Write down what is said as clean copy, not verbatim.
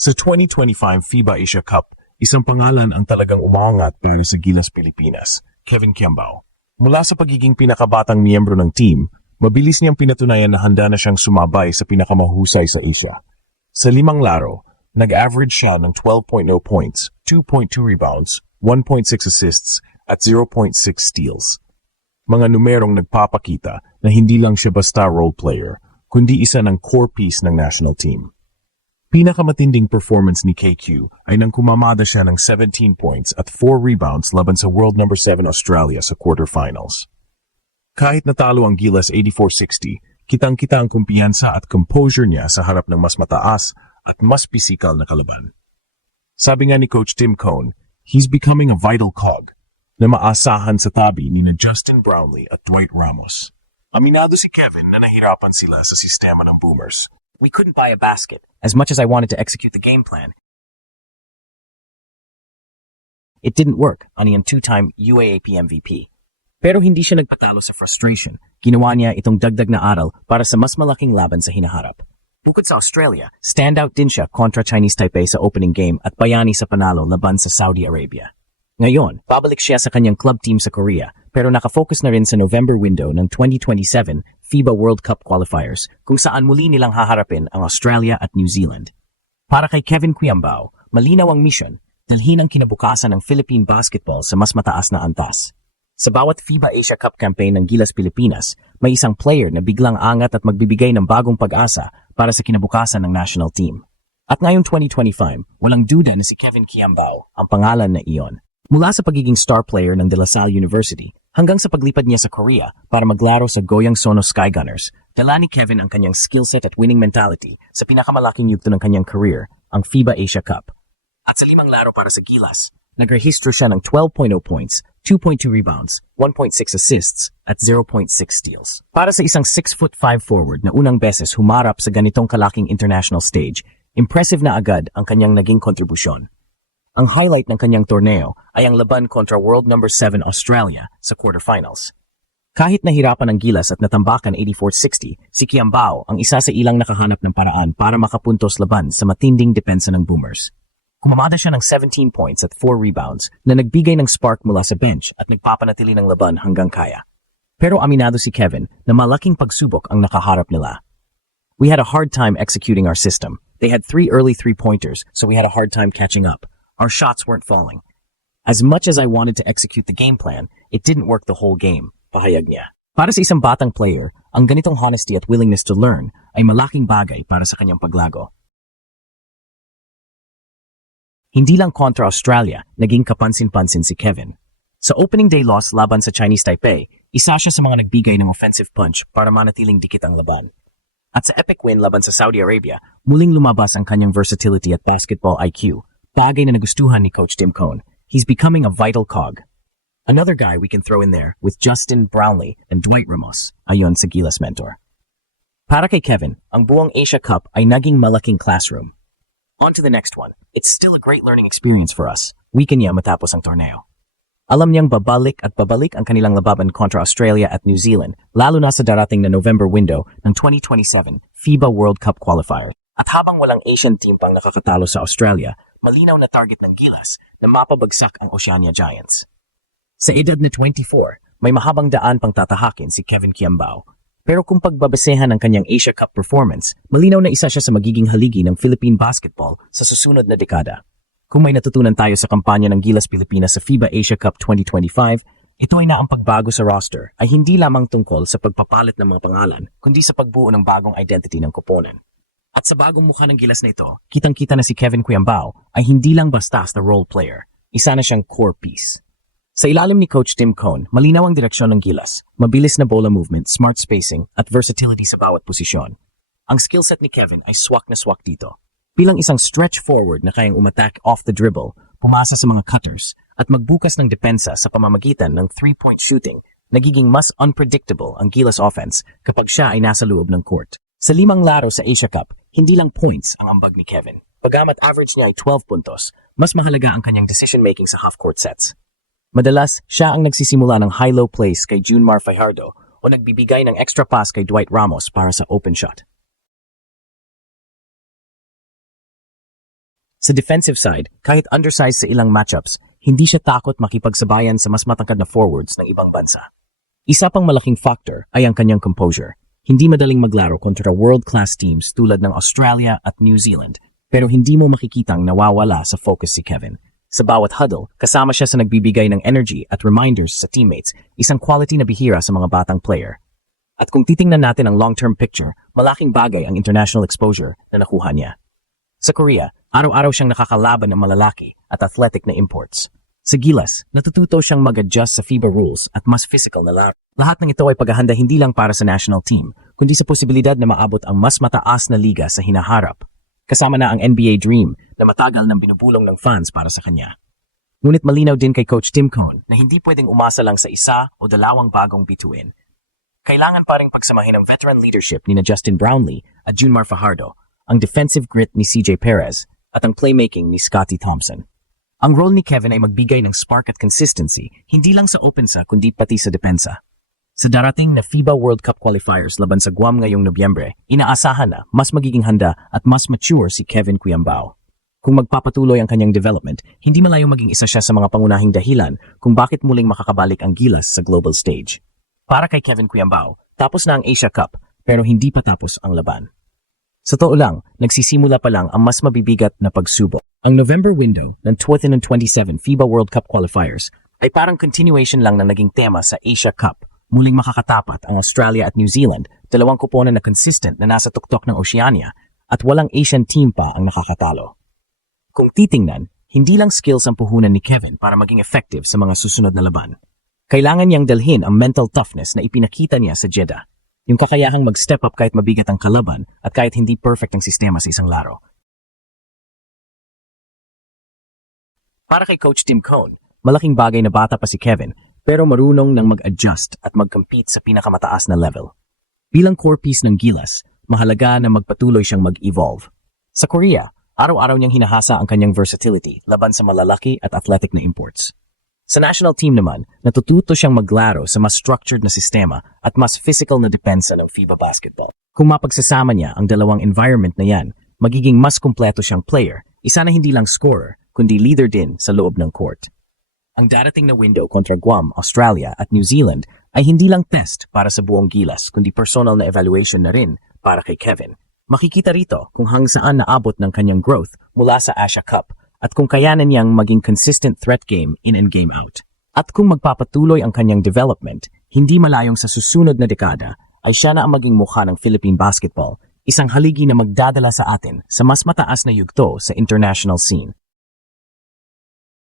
Sa 2025 FIBA Asia Cup, isang pangalan ang talagang umangat para sa Gilas Pilipinas, Kevin Kiambao. Mula sa pagiging pinakabatang miyembro ng team, mabilis niyang pinatunayan na handa na siyang sumabay sa pinakamahusay sa Asia. Sa 5 laro, nag-average siya ng 12.0 points, 2.2 rebounds, 1.6 assists, at 0.6 steals. Mga numerong nagpapakita na hindi lang siya basta role player, kundi isa ng core piece ng national team. Pinakamatinding performance ni KQ ay nang kumamada siya ng 17 points at 4 rebounds laban sa world number 7 Australia sa quarterfinals. Kahit natalo ang Gilas 84-60, kitang-kita ang kumpiyansa at composure niya sa harap ng mas mataas at mas pisikal na kalaban. Sabi nga ni Coach Tim Cone, he's becoming a vital cog na maasahan sa tabi ni Justin Brownlee at Dwight Ramos. Aminado si Kevin na nahirapan sila sa sistema ng Boomers. We couldn't buy a basket. As much as I wanted to execute the game plan, it didn't work, ani ang 2-time UAAP MVP. Pero hindi siya nagpatalo sa frustration. Ginawa niya itong dagdag na aral para sa mas malaking laban sa hinaharap. Bukod sa Australia, standout din siya kontra Chinese Taipei sa opening game at bayani sa panalo laban sa Saudi Arabia. Ngayon, babalik siya sa kanyang club team sa Korea, pero nakafocus na rin sa November window ng 2027 FIBA World Cup qualifiers kung saan muli nilang haharapin ang Australia at New Zealand. Para kay Kevin Kiambao, malinaw ang mission, dalhin ang kinabukasan ng Philippine basketball sa mas mataas na antas. Sa bawat FIBA Asia Cup campaign ng Gilas Pilipinas, may isang player na biglang angat at magbibigay ng bagong pag-asa para sa kinabukasan ng national team. At ngayong 2025, walang duda na si Kevin Kiambao ang pangalan na iyon. Mula sa pagiging star player ng De La Salle University hanggang sa paglipad niya sa Korea para maglaro sa Goyang Sono Skygunners, dala ni Kevin ang kanyang skillset at winning mentality sa pinakamalaking yugto ng kanyang career, ang FIBA Asia Cup. At sa 5 laro para sa Gilas, nagrehistro siya ng 12.0 points, 2.2 rebounds, 1.6 assists, at 0.6 steals. Para sa isang 6'5" forward na unang beses humarap sa ganitong kalaking international stage, impressive na agad ang kanyang naging kontribusyon. Ang highlight ng kanyang torneo ay ang laban kontra world number 7 Australia sa quarterfinals. Kahit nahirapan ang Gilas at natambakan 84-60, si Kiambao ang isa sa ilang nakahanap ng paraan para makapuntos laban sa matinding depensa ng Boomers. Kumamada siya ng 17 points at 4 rebounds na nagbigay ng spark mula sa bench at nagpapanatili ng laban hanggang kaya. Pero aminado si Kevin na malaking pagsubok ang nakaharap nila. We had a hard time executing our system. They had 3 early 3-pointers, so we had a hard time catching up. Our shots weren't falling. As much as I wanted to execute the game plan, it didn't work the whole game, pahayag niya. Para sa isang batang player, ang ganitong honesty at willingness to learn ay malaking bagay para sa kanyang paglago. Hindi lang kontra Australia, naging kapansin-pansin si Kevin. Sa opening day loss laban sa Chinese Taipei, isa siya sa mga nagbigay ng offensive punch para manatiling dikit ang laban. At sa epic win laban sa Saudi Arabia, muling lumabas ang kanyang versatility at basketball IQ, bagay na nagustuhan ni Coach Tim Cone. He's becoming a vital cog. Another guy we can throw in there with Justin Brownlee and Dwight Ramos, ayon sa Gilas mentor. Para kay Kevin, ang buong Asia Cup ay naging malaking classroom. On to the next one. It's still a great learning experience for us. Weekend niya matapos ang torneo. Alam niyang babalik at babalik ang kanilang lababan kontra Australia at New Zealand, lalo na sa darating na November window ng 2027 FIBA World Cup qualifier. At habang walang Asian team pang nakakatalo sa Australia, malinaw na target ng Gilas na mapabagsak ang Oceania Giants. Sa edad na 24, may mahabang daan pang tatahakin si Kevin Kiambao. Pero kung pagbabasehan ang kanyang Asia Cup performance, malinaw na isa siya sa magiging haligi ng Philippine basketball sa susunod na dekada. Kung may natutunan tayo sa kampanya ng Gilas Pilipinas sa FIBA Asia Cup 2025, ito ay na ang pagbago sa roster ay hindi lamang tungkol sa pagpapalit ng mga pangalan, kundi sa pagbuo ng bagong identity ng koponan. At sa bagong mukha ng Gilas na ito, kitang-kita na si Kevin Kiambao ay hindi lang basta role player, isa na siyang core piece. Sa ilalim ni Coach Tim Cone, malinaw ang direksyon ng Gilas, mabilis na bola movement, smart spacing, at versatility sa bawat posisyon. Ang skillset ni Kevin ay swak na swak dito. Bilang isang stretch forward na kayang umattack off the dribble, pumasa sa mga cutters, at magbukas ng depensa sa pamamagitan ng 3-point shooting, nagiging mas unpredictable ang Gilas offense kapag siya ay nasa loob ng court. Sa 5 laro sa Asia Cup, hindi lang points ang ambag ni Kevin. Pagamat average niya ay 12 puntos, mas mahalaga ang kanyang decision-making sa half-court sets. Madalas, siya ang nagsisimula ng high-low plays kay Junmar Fajardo o nagbibigay ng extra pass kay Dwight Ramos para sa open shot. Sa defensive side, kahit undersized sa ilang matchups, hindi siya takot makipagsabayan sa mas matangkad na forwards ng ibang bansa. Isa pang malaking factor ay ang kanyang composure. Hindi madaling maglaro kontra world-class teams tulad ng Australia at New Zealand, pero hindi mo makikitang nawawala sa focus si Kevin. Sa bawat huddle, kasama siya sa nagbibigay ng energy at reminders sa teammates, isang quality na bihira sa mga batang player. At kung titingnan natin ang long-term picture, malaking bagay ang international exposure na nakuha niya. Sa Korea, araw-araw siyang nakakalaban ng malalaki at athletic na imports. Sa Gilas, natututo siyang mag-adjust sa FIBA rules at mas physical na laro. Lahat ng ito ay paghahanda hindi lang para sa national team, kundi sa posibilidad na maabot ang mas mataas na liga sa hinaharap. Kasama na ang NBA Dream na matagal nang binubulong ng fans para sa kanya. Ngunit malinaw din kay Coach Tim Cone na hindi pwedeng umasa lang sa isa o dalawang bagong bituin. Kailangan pa ring pagsamahin ang veteran leadership ni na Justin Brownlee at Junmar Fajardo, ang defensive grit ni CJ Perez, at ang playmaking ni Scottie Thompson. Ang role ni Kevin ay magbigay ng spark at consistency, hindi lang sa opensa kundi pati sa depensa. Sa darating na FIBA World Cup qualifiers laban sa Guam ngayong Nobyembre, inaasahan na mas magiging handa at mas mature si Kevin Kuyambao. Kung magpapatuloy ang kanyang development, hindi malayong maging isa siya sa mga pangunahing dahilan kung bakit muling makakabalik ang Gilas sa global stage. Para kay Kevin Kuyambao, tapos na ang Asia Cup pero hindi pa tapos ang laban. Sa totoo lang, nagsisimula pa lang ang mas mabibigat na pagsubok. Ang November window ng 2027 FIBA World Cup qualifiers ay parang continuation lang na naging tema sa Asia Cup. Muling makakatapat ang Australia at New Zealand, dalawang kuponan na consistent na nasa tuktok ng Oceania, at walang Asian team pa ang nakakatalo. Kung titingnan, hindi lang skills ang puhunan ni Kevin para maging effective sa mga susunod na laban. Kailangan niyang dalhin ang mental toughness na ipinakita niya sa Jeddah. Yung kakayahang mag-step up kahit mabigat ang kalaban at kahit hindi perfect ang sistema sa isang laro. Para kay Coach Tim Cone, malaking bagay na bata pa si Kevin pero marunong nang mag-adjust at mag-compete sa pinakamataas na level. Bilang core piece ng Gilas, mahalaga na magpatuloy siyang mag-evolve. Sa Korea, araw-araw niyang hinahasa ang kanyang versatility laban sa malalaki at athletic na imports. Sa national team naman, natututo siyang maglaro sa mas structured na sistema at mas physical na depensa ng FIBA basketball. Kung mapagsasama niya ang dalawang environment na yan, magiging mas kumpleto siyang player, isa na hindi lang scorer, kundi leader din sa loob ng court. Ang darating na window kontra Guam, Australia at New Zealand ay hindi lang test para sa buong Gilas, kundi personal na evaluation na rin para kay Kevin. Makikita rito kung hanggang saan naabot ng kanyang growth mula sa Asia Cup at kung kayanan niyang maging consistent threat game in and game out. At kung magpapatuloy ang kanyang development, hindi malayong sa susunod na dekada ay siya na ang maging mukha ng Philippine basketball, isang haligi na magdadala sa atin sa mas mataas na yugto sa international scene.